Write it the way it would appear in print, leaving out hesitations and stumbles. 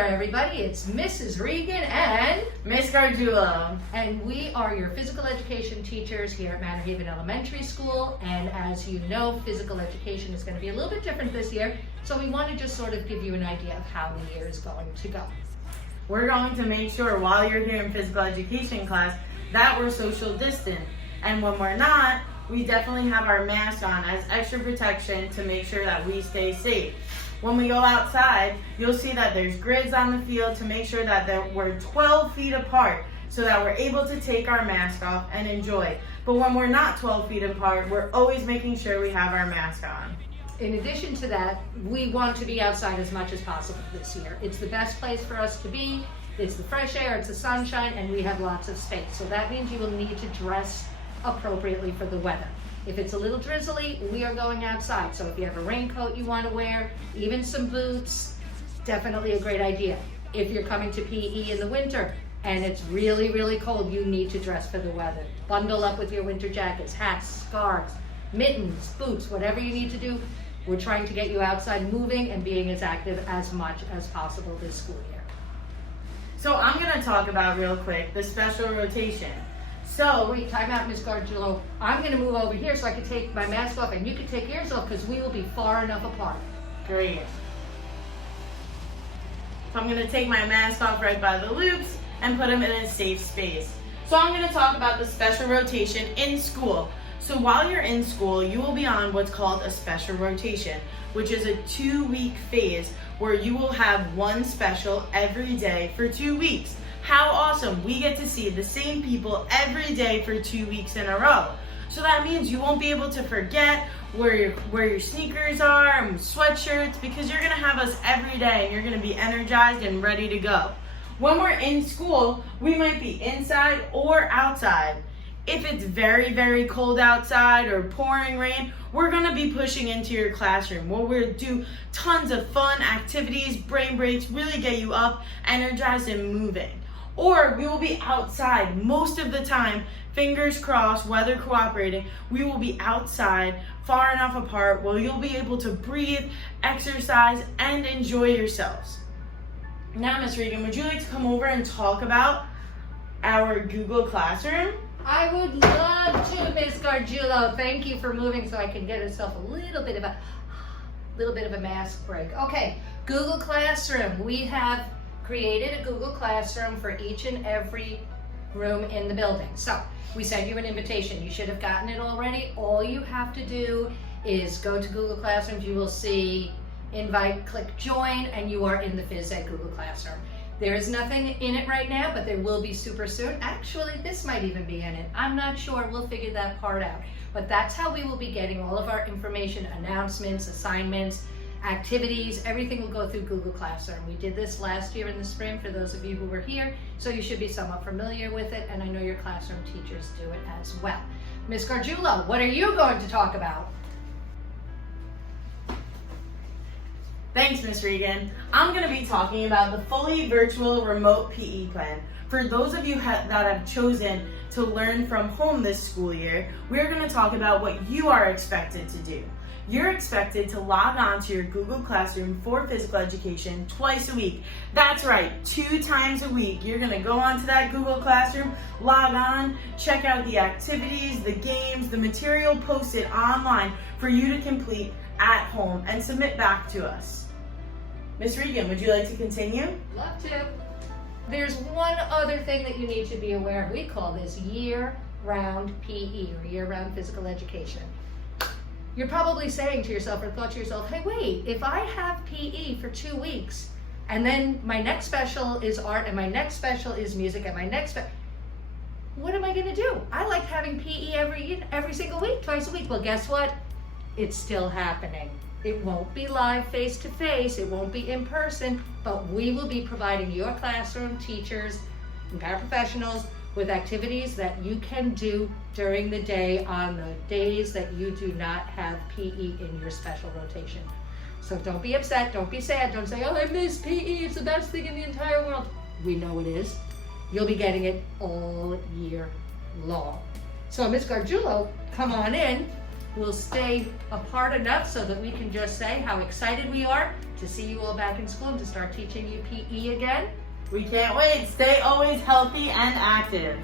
there, everybody. It's Mrs. Regan and Miss Gargiulo. And we are your physical education teachers here at Manorhaven Elementary School. And as you know, physical education is going to be a little bit different this year. So we want to just sort of give you an idea of how the year is going to go. We're going to make sure while you're here in physical education class that we're social distant. And when we're not, we definitely have our mask on as extra protection to make sure that we stay safe. When we go outside, you'll see that there's grids on the field to make sure that we're 12 feet apart so that we're able to take our mask off and enjoy. But when we're not 12 feet apart, we're always making sure we have our mask on. In addition to that, we want to be outside as much as possible this year. It's the best place for us to be. It's the fresh air, it's the sunshine, and we have lots of space. So that means you will need to dress appropriately for the weather. If it's a little drizzly, we are going outside. So if you have a raincoat you want to wear, even some boots, definitely a great idea. If you're coming to PE in the winter and it's really, really cold, you need to dress for the weather. Bundle up with your winter jackets, hats, scarves, mittens, boots, whatever you need to do. We're trying to get you outside moving and being as active as much as possible this school year. So I'm going to talk about real quick the special rotation. So, wait, time out, Ms. Gargiulo. I'm going to move over here so I can take my mask off and you can take yours off because we will be far enough apart. Great. So I'm going to take my mask off right by the loops and put them in a safe space. So I'm going to talk about the special rotation in school. So while you're in school, you will be on what's called a special rotation, which is a 2-week phase where you will have one special every day for 2 weeks. How awesome! We get to see the same people every day for 2 weeks in a row. So that means you won't be able to forget where your sneakers are and sweatshirts because you're going to have us every day and you're going to be energized and ready to go. When we're in school, we might be inside or outside. If it's very, very cold outside or pouring rain, we're going to be pushing into your classroom where we'll do tons of fun activities, brain breaks, really get you up, energized, and moving. Or we will be outside most of the time, fingers crossed, weather cooperating. We will be outside far enough apart where you'll be able to breathe, exercise, and enjoy yourselves. Now, Ms. Regan, would you like to come over and talk about our Google Classroom? I would love to, Ms. Gargiulo. Thank you for moving so I can get myself a little bit of a mask break. Okay, Google Classroom. We have created a Google Classroom for each and every room in the building. So we sent you an invitation. You should have gotten it already. All you have to do is go to Google Classroom. You will see invite, click join, and you are in the Phys Ed Google Classroom. There is nothing in it right now, but there will be super soon. Actually, this might even be in it. I'm not sure. We'll figure that part out. But that's how we will be getting all of our information, announcements, assignments, activities, everything will go through Google Classroom. We did this last year in the spring for those of you who were here, so you should be somewhat familiar with it, and I know your classroom teachers do it as well. Ms. Gargiulo, what are you going to talk about? Thanks, Ms. Regan. I'm going to be talking about the fully virtual remote PE plan. For those of you that have chosen to learn from home this school year, we're going to talk about what you are expected to do. You're expected to log on to your Google Classroom for physical education twice a week. That's right, 2 times a week. You're going to go onto that Google Classroom, log on, check out the activities, the games, the material posted online for you to complete at home and submit back to us. Ms. Regan, would you like to continue? Love to. There's one other thing that you need to be aware of. We call this year-round PE, or year-round physical education. You're probably saying to yourself or thought to yourself, hey, wait, if I have PE for 2 weeks and then my next special is art and my next special is music and my next what am I going to do? I like having PE every single week, twice a week. Well, guess what? It's still happening. It won't be live face-to-face, it won't be in person, but we will be providing your classroom teachers and paraprofessionals with activities that you can do during the day on the days that you do not have PE in your special rotation. So don't be upset, don't be sad, don't say, oh, I miss PE, it's the best thing in the entire world. We know it is. You'll be getting it all year long. So Ms. Gargiulo, come on in. we'll stay apart enough so that we can just say how excited we are to see you all back in school and to start teaching you PE again. We can't wait. Stay always healthy and active.